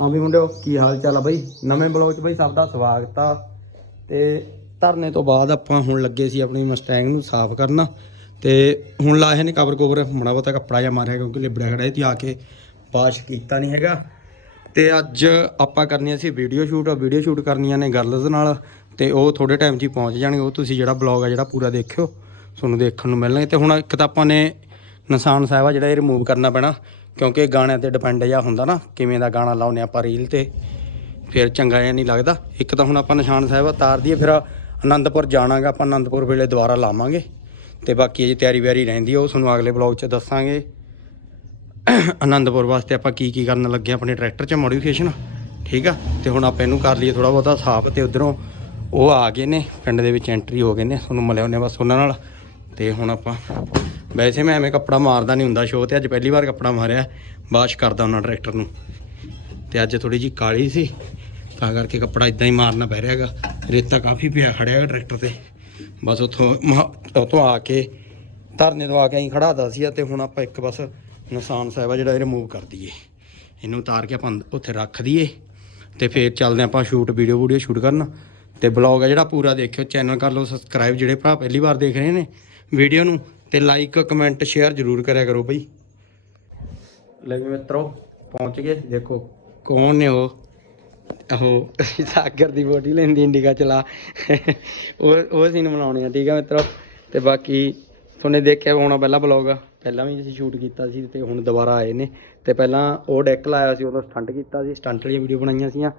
ਹਾਂ ਵੀ ਮੁੰਡਿਓ, ਕੀ ਹਾਲ ਚਾਲ ਆ ਬਾਈ? ਨਵੇਂ ਬਲੌਗ 'ਚ ਬਾਈ ਸਭ ਦਾ ਸਵਾਗਤ ਆ। ਤੇ ਧਰਨੇ ਤੋਂ ਬਾਅਦ ਆਪਾਂ ਹੁਣ ਲੱਗੇ ਸੀ ਆਪਣੀ ਮਸਟੈਂਗ ਨੂੰ ਸਾਫ਼ ਕਰਨਾ। ਤੇ ਹੁਣ ਲਾਏ ਨੇ ਕਵਰ ਕੋਵਰ ਮੜਾ ਬਹੁਤਾ ਕੱਪੜਾ ਜਿਹਾ ਮਾਰਿਆ ਕਿਉਂਕਿ ਲਿਬੜਿਆ ਖੜਾ ਸੀ ਆ ਕੇ ਵਾਸ਼ ਕੀਤਾ ਨਹੀਂ ਹੈਗਾ। ਤੇ ਅੱਜ ਆਪਾਂ ਕਰਨੀਆਂ ਸੀ ਵੀਡੀਓ ਸ਼ੂਟ ਆ ਵੀਡੀਓ ਸ਼ੂਟ ਕਰਨੀਆਂ ਨੇ ਗਰਲਜ਼ ਨਾਲ। ਤੇ ਉਹ ਥੋੜੇ ਟਾਈਮ 'ਚ ਹੀ ਪਹੁੰਚ ਜਾਣਗੇ। ਉਹ ਤੁਸੀਂ ਜਿਹੜਾ ਬਲੌਗ ਆ ਜਿਹੜਾ ਪੂਰਾ ਦੇਖਿਓ, ਤੁਹਾਨੂੰ ਦੇਖਣ ਨੂੰ ਮਿਲਣਗੇ। ਤੇ ਹੁਣ ਇੱਕ ਤਾਂ ਆਪਾਂ ਨੇ ਨਿਸ਼ਾਨ ਸਾਹਿਬ ਆ ਜਿਹੜਾ ਇਹ ਰਿਮੂਵ ਕਰਨਾ ਪੈਣਾ, ਕਿਉਂਕਿ ਗਾਣਿਆਂ ਤੇ ਡਿਪੈਂਡ ਜਿਹਾ ਹੁੰਦਾ ਨਾ, ਕਿਵੇਂ ਦਾ ਗਾਣਾ ਲਾਉਨੇ ਆਪਾਂ ਰੀਲ ਤੇ, ਫਿਰ ਚੰਗਾ ਜਿਹਾ ਨਹੀਂ ਲੱਗਦਾ। ਇੱਕ ਤਾਂ ਹੁਣ ਆਪਾਂ ਨਿਸ਼ਾਨ ਸਾਹਿਬ ਤਾਰ ਦਈਏ ਫਿਰ ਆਨੰਦਪੁਰ ਜਾਣਾਗਾ, ਆਪਾਂ ਆਨੰਦਪੁਰ ਵੇਲੇ ਦੁਬਾਰਾ ਲਾਵਾਂਗੇ। ਤੇ ਬਾਕੀ ਅਜੇ ਤਿਆਰੀ ਵਿਆਰੀ ਰਹਿੰਦੀ ਉਹ ਤੁਹਾਨੂੰ ਅਗਲੇ ਬਲੌਗ 'ਚ ਦੱਸਾਂਗੇ। ਆਨੰਦਪੁਰ ਵਾਸਤੇ ਆਪਾਂ ਕੀ ਕੀ ਕਰਨ ਲੱਗੇ ਆਪਣੇ ਟਰੈਕਟਰ 'ਚ ਮੋਡੀਫਿਕੇਸ਼ਨ ਠੀਕ ਆ? ਤੇ ਹੁਣ ਆਪਾਂ ਇਹਨੂੰ ਕਰ ਲਈਏ ਥੋੜਾ ਬਹੁਤਾ ਸਾਫ਼ ਤੇ ਉਧਰੋਂ ਉਹ ਆ ਗਏ ਨੇ, ਪਿੰਡ ਦੇ ਵਿੱਚ ਐਂਟਰੀ ਹੋ ਗਏ ਨੇ, ਤੁਹਾਨੂੰ ਮਿਲਿਆ ਉਹਨੇ ਬਸ ਉਹਨਾਂ ਨਾਲ। ਤੇ ਹੁਣ ਆਪਾਂ ਵੈਸੇ ਮੈਂ ਐਵੇਂ ਕੱਪੜਾ ਮਾਰਦਾ ਨਹੀਂ ਹੁੰਦਾ ਸ਼ੋਅ ਤੇ, ਅੱਜ ਪਹਿਲੀ ਵਾਰ ਕੱਪੜਾ ਮਾਰਿਆ। ਵਾਸ਼ ਕਰਦਾ ਉਹਨਾਂ ਟਰੈਕਟਰ ਨੂੰ। ਤੇ ਅੱਜ ਥੋੜੀ ਜੀ ਕਾਲੀ ਸੀ, ਤਾਂ ਕਰਕੇ ਕੱਪੜਾ ਇਦਾਂ ਹੀ ਮਾਰਨਾ ਪੈ ਰਿਹਾ ਹੈਗਾ। ਰੇਤਾ ਕਾਫੀ ਪਿਆ ਖੜਿਆ ਹੈਗਾ ਟਰੈਕਟਰ ਤੇ। ਬਸ ਉੱਥੋਂ ਮਹਾ- ਉੱਥੋਂ ਆ ਕੇ ਧਰਨੇ ਤੋਂ ਆ ਕੇ ਅਸੀਂ ਖੜਾਦਾ ਸੀ ਤੇ ਹੁਣ ਆਪਾਂ ਇੱਕ ਬਸ ਨਿਸ਼ਾਨ ਸਾਹਿਬ ਆ ਜਿਹੜਾ ਇਹ ਰਿਮੂਵ ਕਰ ਦਈਏ। ਇਹਨੂੰ ਉਤਾਰ ਕੇ ਆਪਾਂ ਉੱਥੇ ਰੱਖ ਦਈਏ ਤੇ ਫੇਰ ਚੱਲਦੇ ਆਪਾਂ ਸ਼ੂਟ ਵੀਡੀਓ ਵੀਡੀਓ ਸ਼ੂਟ ਕਰਨ। ਤੇ ਬਲੌਗ ਆ ਜਿਹੜਾ ਪੂਰਾ ਦੇਖਿਓ, ਚੈਨਲ ਕਰ ਲਓ ਸਬਸਕ੍ਰਾਈਬ ਜਿਹੜੇ ਭਰਾ ਪਹਿਲੀ ਵਾਰ ਦੇਖ ਰਹੇ ਨੇ ਵੀਡੀਓ ਨੂੰ। ਤੇ ਲਾਈਕ ਕਮੈਂਟ ਸ਼ੇਅਰ ਜ਼ਰੂਰ ਕਰਿਆ ਕਰੋ ਬਈ। ਲੈ ਵੀ ਮਿੱਤਰੋ ਪਹੁੰਚ ਗਏ ਦੇਖੋ। ਕੌਣ ਨੇ ਉਹ? ਉਹ ਸਾਗਰ ਦੀ ਬੋਡੀ ਲੈਂਦੀ ਇੰਡੀਕਾ ਚਲਾ ਉਹ ਉਹ ਸੀਨ ਬਣਾਉਣੇ ਆ ਠੀਕ ਆ ਮਿੱਤਰੋ? ਤੇ ਬਾਕੀ ਤੁਹਾਨੇ ਦੇਖਿਆ ਹੋਣਾ ਪਹਿਲਾ ਬਲੌਗ ਪਹਿਲਾਂ ਵੀ ਅਸੀਂ ਸ਼ੂਟ ਕੀਤਾ ਸੀ ਤੇ ਹੁਣ ਦੁਬਾਰਾ ਆਏ ਨੇ। ਤੇ ਪਹਿਲਾਂ ਉਹ ਡੈਕ ਲਾਇਆ ਸੀ ਉਦੋਂ ਸਟੰਟ ਕੀਤਾ ਸੀ ਸਟੰਟ ਵਾਲੀਆਂ ਵੀਡੀਓ ਬਣਾਈਆਂ ਸੀਆਂ।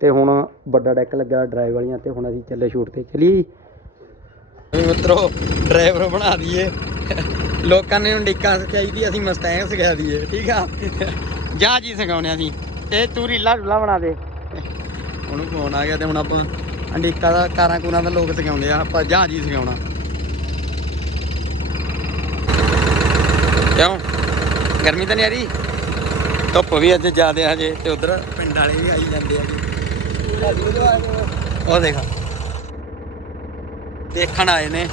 ਤੇ ਹੁਣ ਵੱਡਾ ਡੈਕ ਲੱਗਾ ਡਰਾਈਵ ਵਾਲੀਆਂ ਤੇ ਹੁਣ ਅਸੀਂ ਚੱਲੇ ਸ਼ੂਟ ਤੇ ਚਲੀ ਮਿੱਤਰੋ ਡਰਾਈਵਰ ਬਣਾ ਦਈਏ। ਲੋਕਾਂ ਨੇ ਇੰਡੀਕਾ ਸਿਖਾਈ ਦੀ ਅਸੀਂ ਮਸਟੈਂਗ ਸਿਖਾ ਦਈਏ ਠੀਕ ਆ? ਜਾ ਜੀ ਸਿਖਾਉਣੇ ਅਸੀਂ। ਤੇ ਤੂੰ ਰੀਲਾ ਰੁਲਾ ਬਣਾ ਦੇ। ਉਹਨੂੰ ਫੋਨ ਆ ਗਿਆ ਤੇ ਹੁਣ ਆਪਾਂ ਅੰਡੀਕਾ ਦਾ ਕਾਰਾਂ ਕੂਰਾਂ ਦਾ ਲੋਕ ਸਿਖਾਉਂਦੇ ਆ। ਆਪਾਂ ਜਹਾਜ਼ ਹੀ ਸਿਖਾਉਣਾ। ਕਿਉਂ? ਗਰਮੀ ਤਾਂ ਨਹੀਂ ਆ ਰਹੀ? ਧੁੱਪ ਵੀ ਅੱਜ ਜ਼ਿਆਦੇ ਆ ਜੇ ਤੇ ਉਧਰ ਪਿੰਡ ਵਾਲੇ ਵੀ ਆਈ ਜਾਂਦੇ ਆ। ਉਹ ਦੇਖ। ਦੇਖਣ ਆਏ ਨੇ।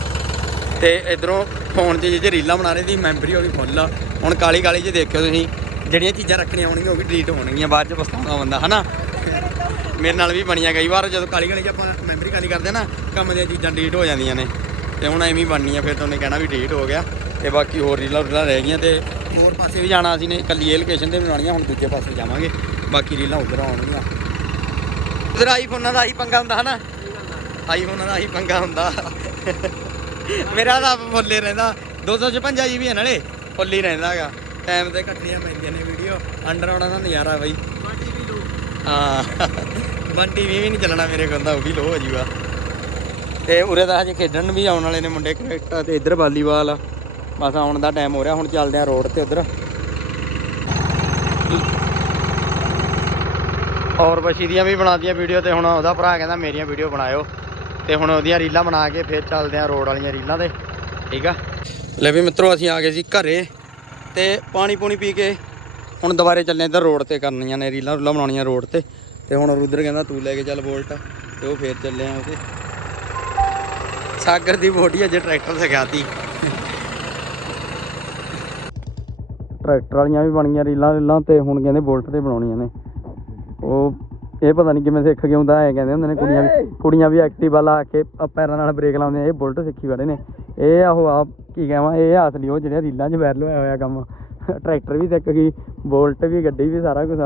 ਤੇ ਇਧਰੋਂ ਫੋਨ 'ਚ ਜਿਹੜੇ ਰੀਲਾਂ ਬਣਾ ਰਹੇ ਸੀ ਮੈਮਰੀ ਉਹ ਵੀ ਫੁੱਲ ਆ। ਹੁਣ ਕਾਲੀ ਕਾਲੀ 'ਚ ਦੇਖਿਓ ਤੁਸੀਂ, ਜਿਹੜੀਆਂ ਚੀਜ਼ਾਂ ਰੱਖਣੀਆਂ ਹੋਣਗੀਆਂ, ਉਹ ਵੀ ਡਿਲੀਟ ਹੋਣਗੀਆਂ, ਬਾਅਦ 'ਚ ਪਛਤਾਉਂਦਾ ਬੰਦਾ, ਹਨਾ? ਮੇਰੇ ਨਾਲ ਵੀ ਬਣੀਆਂ ਕਈ ਵਾਰ, ਜਦੋਂ ਕਾਲੀ ਕਾਲੀ 'ਚ ਆਪਾਂ ਮੈਮਰੀ ਕਾਲੀ ਕਰਦੇ ਆ ਨਾ, ਕੰਮ ਦੀਆਂ ਚੀਜ਼ਾਂ ਡਿਲੀਟ ਹੋ ਜਾਂਦੀਆਂ ਨੇ। ਤੇ ਹੁਣ ਐਵੇਂ ਬਣਨੀ ਆ ਫਿਰ ਤੁਹਾਨੂੰ ਕਹਿਣਾ ਵੀ ਡਿਲੀਟ ਹੋ ਗਿਆ। ਤੇ ਬਾਕੀ ਹੋਰ ਰੀਲਾਂ ਰੂਲਾਂ ਰਹਿ ਗਈਆਂ ਤੇ ਹੋਰ ਪਾਸੇ ਵੀ ਜਾਣਾ ਅਸੀਂ ਨੇ ਇਕੱਲੀ ਇਹ ਲੋਕੇਸ਼ਨ ਤੇ ਵੀ ਬਣਾਉਣੀਆਂ, ਹੁਣ ਦੂਜੇ ਪਾਸੇ ਜਾਵਾਂਗੇ। ਬਾਕੀ ਰੀਲਾਂ ਉਧਰ ਆਉਣਗੀਆਂ। ਉਧਰ ਆਈਫੋਨਾਂ ਦਾ ਆਹੀ ਪੰਗਾ ਹੁੰਦਾ, ਹਨਾ? ਆਈਫੋਨਾਂ ਦਾ ਆਹੀ ਪੰਗਾ ਹੁੰਦਾ। ਮੇਰਾ ਤਾਂ ਫੁੱਲੇ ਰਹਿੰਦਾ। 256 ਜੀ ਵੀ ਹੈ ਨਾਲੇ ਫੁੱਲੀ ਰਹਿੰਦਾ ਹੈਗਾ। ਟਾਈਮ ਤੇ ਕੱਟਣੀਆਂ ਪੈਂਦੀਆਂ ਨੇ ਵੀਡੀਓ। ਅੰਡਰ ਆਉਣਾ ਦਾ ਨਜ਼ਾਰਾ ਬਾਈ। ਹਾਂ। ਵਨ ਟੀਵੀ ਵੀ ਨਹੀਂ ਚੱਲਣਾ ਮੇਰੇ ਕੋਲ ਤਾਂ ਉਹ ਵੀ ਲੋ ਹੋ ਜੂਗਾ। ਤੇ ਉਰੇ ਤਾਂ ਹਜੇ ਖੇਡਣ ਵੀ ਆਉਣ ਵਾਲੇ ਨੇ ਮੁੰਡੇ ਕ੍ਰਿਕਟ ਤੇ ਇੱਧਰ ਵਾਲੀਬਾਲ। ਆ ਬਸ ਆਉਣ ਦਾ ਟਾਈਮ ਹੋ ਰਿਹਾ ਹੁਣ ਚੱਲਦੇ ਆ ਰੋਡ ਤੇ ਉਧਰ। ਔਰ ਬਸ਼ੀ ਦੀਆਂ ਵੀ ਬਣਾਤੀਆਂ ਵੀਡੀਓ ਤੇ ਹੁਣ ਉਹਦਾ ਭਰਾ ਕਹਿੰਦਾ ਮੇਰੀਆਂ ਵੀਡੀਓ ਬਣਾਇਓ। ਤੇ ਹੁਣ ਉਹਦੀਆਂ ਰੀਲਾਂ ਬਣਾ ਕੇ ਫਿਰ ਚੱਲਦੇ ਆ ਰੋਡ ਵਾਲੀਆਂ ਰੀਲਾਂ ਤੇ। ਠੀਕ ਆ? ਲੈ ਵੀ ਮਿੱਤਰੋ, ਅਸੀਂ ਆ ਗਏ ਸੀ ਘਰੇ ਤੇ ਪਾਣੀ ਪੂਣੀ ਪੀ ਕੇ ਹੁਣ ਦੁਬਾਰੇ ਚੱਲੇ ਇੱਧਰ ਰੋਡ ਤੇ ਕਰਨੀਆਂ ਨੇ ਰੀਲਾਂ ਰੂਲਾਂ ਬਣਾਉਣੀਆਂ ਰੋਡ ਤੇ। ਤੇ ਹੁਣ ਰੁਦਰ ਕਹਿੰਦਾ, ਤੂੰ ਲੈ ਕੇ ਚੱਲ ਬੋਲਟ। ਤੇ ਉਹ ਫੇਰ ਚੱਲੇ ਆ ਉਹਦੇ ਸਾਗਰ ਦੀ ਬੋਡੀ ਅਜੇ ਟਰੈਕਟਰ ਸਿਖਾਤੀ। ਟਰੈਕਟਰ ਵਾਲੀਆਂ ਵੀ ਬਣ ਗਈਆਂ ਰੀਲਾਂ ਰੀਲਾਂ ਤੇ ਹੁਣ ਕਹਿੰਦੇ ਬੋਲਟ ਤੇ ਬਣਾਉਣੀਆਂ ਨੇ। ਉਹ ਇਹ ਪਤਾ ਨਹੀਂ ਕਿਵੇਂ ਸਿੱਖ ਕੇ ਹੁੰਦਾ ਐ ਕਹਿੰਦੇ ਹੁੰਦੇ ਨੇ ਕੁੜੀਆਂ ਵੀ ਕੁੜੀਆਂ ਵੀ ਐਕਟਿਵਾ ਲਾ ਕੇ ਆ ਪੈਰਾਂ ਨਾਲ ਬ੍ਰੇਕ ਲਾਉਂਦੇ ਆ ਇਹ ਬੁਲਟ ਸਿੱਖੀ ਬੜੇ ਨੇ। ਇਹ ਉਹ ਆ ਕੀ ਕਹਾਂ ਇਹ ਅਸਲੀ ਉਹ ਜਿਹੜੀਆਂ ਰੀਲਾਂ 'ਚ ਵਾਇਰਲ ਹੋਇਆ ਹੋਇਆ ਕੰਮ। ਟਰੈਕਟਰ ਵੀ ਸਿੱਖ ਗਈ ਬੋਲਟ ਵੀ ਗੱਡੀ ਵੀ ਸਾਰਾ ਕੁਝ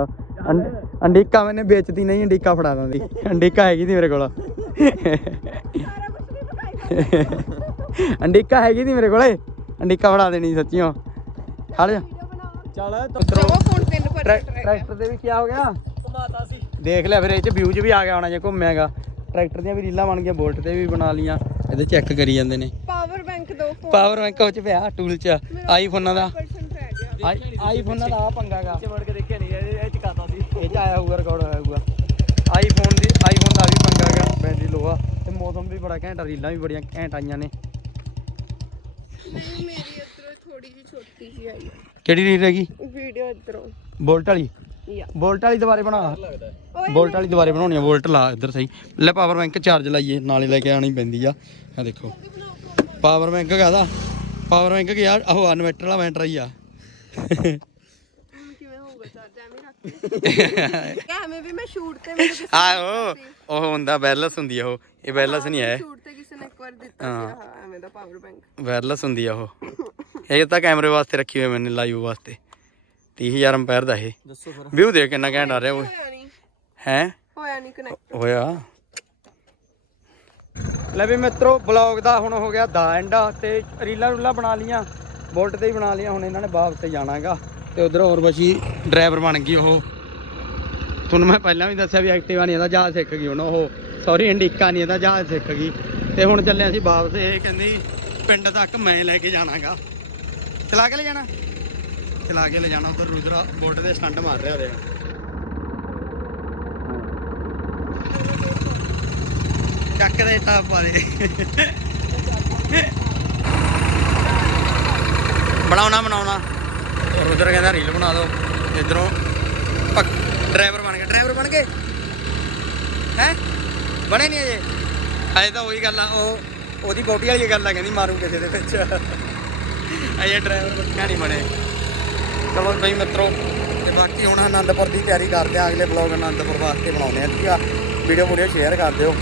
ਅੰਡੀਕਾ ਮੈਨੇ ਵੇਚਦੀ ਨਹੀਂ ਅੰਡੀਕਾ ਫੜਾ ਦਿੰਦੀ। ਅੰਡੀਕਾ ਹੈਗੀ ਸੀ ਮੇਰੇ ਕੋਲ। ਅੰਡੀਕਾ ਹੈਗੀ ਸੀ ਮੇਰੇ ਕੋਲੇ। ਅੰਡੀਕਾ ਫੜਾ ਦੇਣੀ ਸੱਚੀਓ। ਖੜ ਜਾ। ਚੱਲ। ਫੋਨ ਤਿੰਨ ਪਰ ਟਰੈਕਟਰ ਦੇ ਵੀ ਕੀ ਹੋ ਗਿਆ? ਕਮਾਤਾ ਸੀ। ਦੇਖ ਲਿਆ ਫਿਰ ਇਹ ਚ ਵਿਊ ਚ ਵੀ ਆ ਗਿਆ ਹੋਣਾ ਜੇ ਘੁੰਮਿਆਗਾ। ਟਰੈਕਟਰ ਦੀਆਂ ਵੀ ਰੀਲਾਂ ਬਣ ਗਈਆਂ ਬੋਲਟ ਤੇ ਵੀ ਬਣਾ ਲੀਆਂ ਇਹਦੇ ਚੈੱਕ ਕਰੀ ਜਾਂਦੇ ਨੇ। ਪਾਵਰ ਬੈਂਕ ਦੋ ਪਾਵਰ ਬੈਂਕ ਉਹ ਚ ਪਿਆ ਟੂਲ ਚ। ਆਈਫੋਨਾਂ ਦਾ। ਆਈਫੋਨਾਂ ਦਾ ਆ ਪੰਗਾਗਾ ਚ ਵੜ ਕੇ ਦੇਖਿਆ ਨਹੀਂ ਇਹ ਚਕਾਤਾ ਸੀ? ਇਹ ਚ ਆਇਆ ਹੋਊਗਾ ਰਿਕਾਰਡ ਹੋਇਆ ਹੋਊਗਾ। ਆਈਫੋਨ ਦੀ ਆਈਫੋਨ ਦਾ ਵੀ ਪੰਗਾਗਾ ਬੈਟਰੀ ਲੋਆ ਤੇ ਮੌਸਮ ਵੀ ਬੜਾ ਘੈਂਟ ਆ, ਰੀਲਾਂ ਵੀ ਬੜੀਆਂ ਘੈਂਟ ਆਈਆਂ ਨੇ। ਮੇਰੀ ਇਧਰੋਂ ਥੋੜੀ ਜਿਹੀ ਛੋਟੀ ਜਿਹੀ ਆਈ ਕਿਹੜੀ ਰੀਲ ਹੈਗੀ? ਵੀਡੀਓ ਇਧਰੋਂ। ਬੋਲਟ ਵਾਲੀ। ਬੋਲਟ ਵਾਲੀ ਦੁਬਾਰੇ ਬਣਾ। ਬੋਲਟ ਵਾਲੀ ਦੁਬਾਰੇ ਬਣਾਉਣੀ ਆ ਬੋਲਟ ਲਾ ਇੱਧਰ ਸਹੀ। ਲੈ ਪਾਵਰ ਬੈਂਕ ਚਾਰਜ ਲਾਈਏ ਨਾਲੇ ਲੈ ਕੇ ਆਣੀ ਪੈਂਦੀ ਆ। ਆ ਦੇਖੋ। ਪਾਵਰ ਬੈਂਕ ਕਾਹਦਾ? ਪਾਵਰ ਬੈਂਕ ਕਿ ਯਾਰ ਉਹ ਇਨਵਰਟਰ ਵਾਲਾ ਬੈਟਰੀ ਆ। ਕਿਵੇਂ ਹੋਊਗਾ ਚਾਰਜ ਐਵੇਂ ਵੀ ਮੈਂ ਸ਼ੂਟ ਤੇ ਮੈਨੂੰ ਆਹੋ ਉਹ ਹੁੰਦਾ ਵਾਇਰਲੈਸ ਹੁੰਦੀ ਆ ਉਹ। ਇਹ ਵਾਇਰਲੈਸ ਨਹੀਂ ਹੈ। ਸ਼ੂਟ ਤੇ ਕਿਸੇ ਨੇ ਇੱਕ ਵਾਰ ਦਿੱਤਾ ਸੀ ਆਹ ਐਵੇਂ ਦਾ ਪਾਵਰ ਬੈਂਕ ਵਾਇਰਲੈਸ ਹੁੰਦੀ ਆ ਉਹ। ਇਹ ਤਾਂ ਕੈਮਰੇ ਵਾਸਤੇ ਰੱਖੀ ਹੋਈ ਮੈਨੇ ਲਾਈਵ ਵਾਸਤੇ। 30000 ਐਂਪਾਇਰ ਦਾ ਇਹ। ਦੱਸੋ ਫਿਰ। ਵਿਊ ਦੇਖ ਕਿੰਨਾ ਘੈਂਟ ਆ ਰਿਹਾ ਨਹੀਂ। ਹੈ? ਹੋਇਆ ਨਹੀਂ ਕਨੈਕਟ ਹੋਇਆ। ਲੈ ਵੀ ਮਿੱਤਰੋ ਬਲੌਗ ਦਾ ਹੁਣ ਹੋ ਗਿਆ ਦਾ ਐਂਡ ਤੇ ਰੀਲਾਂ ਰੂਲਾਂ ਬਣਾ ਲੀਆਂ ਬੁਲਟ ਤੇ ਹੀ ਬਣਾ ਲੀਆਂ ਹੁਣ ਇਹਨਾਂ ਨੇ ਵਾਪਸ ਜਾਣਾਗਾ ਤੇ ਉਧਰ ਹੋਰ ਬਚੀ ਡਰਾਈਵਰ ਬਣ ਗਈ ਉਹ। ਤੁਹਾਨੂੰ ਮੈਂ ਪਹਿਲਾਂ ਵੀ ਦੱਸਿਆ ਵੀ ਐਕਟਿਵਾ ਨਹੀਂ ਇਹਦਾ ਜਹਾਜ਼ ਸਿੱਖ ਗਈ ਹੁਣ ਉਹ। ਸੌਰੀ ਇੰਡੀਕਾ ਨਹੀਂ ਇਹਦਾ ਜਹਾਜ਼ ਸਿੱਖ ਗਈ। ਤੇ ਹੁਣ ਚੱਲੇ ਅਸੀਂ ਵਾਪਸ ਇਹ ਕਹਿੰਦੀ ਪਿੰਡ ਤੱਕ ਮੈਂ ਲੈ ਕੇ ਜਾਣਾਗਾ ਚਲਾ ਕੇ ਲੈ ਜਾਣਾ? ਚਲਾ ਕੇ ਲੈ ਜਾਣਾ ਉਧਰ ਰੁਦਰਾ ਬੋਟ ਦੇ ਸਟੰਟ ਮਾਰ ਰਿਹਾ ਉਹਦੇ। ਚੱਕ ਦੇ ਟਾਪ ਪਾ ਦੇ ਬਣਾਉਣਾ ਬਣਾਉਣਾ। ਰੁਦਰ ਕਹਿੰਦਾ ਰੀਲ ਬਣਾ ਦਿਓ ਇਧਰੋਂ ਡਰਾਈਵਰ ਬਣ ਗਿਆ। ਡਰਾਈਵਰ ਬਣ ਗਏ? ਹੈ? ਬਣੇ ਨਹੀਂ ਅਜੇ? ਅਜੇ ਤਾਂ ਉਹੀ ਗੱਲ ਆ, ਉਹ, ਉਹਦੀ ਬੋਡੀ ਵਾਲੀ ਗੱਲ ਆ, ਕਹਿੰਦੀ ਮਾਰੂ ਕਿਸੇ ਦੇ ਵਿੱਚ। ਅਜੇ ਡਰਾਈਵਰ ਬੱਕਾ ਨਹੀਂ ਬਣੇ। ਚਲੋ ਬਈ ਮਿੱਤਰੋ, ਤੇ ਬਾਕੀ ਹੁਣ ਆਨੰਦਪੁਰ ਦੀ ਤਿਆਰੀ ਕਰਦੇ ਆ, ਅਗਲੇ ਬਲੌਗ ਆਨੰਦਪੁਰ ਵਾਸਤੇ ਬਣਾਉਂਦੇ ਆ। ਠੀਕ ਆ? ਵੀਡੀਓ ਵੀਡੀਓ ਸ਼ੇਅਰ ਕਰ ਦਿਓ।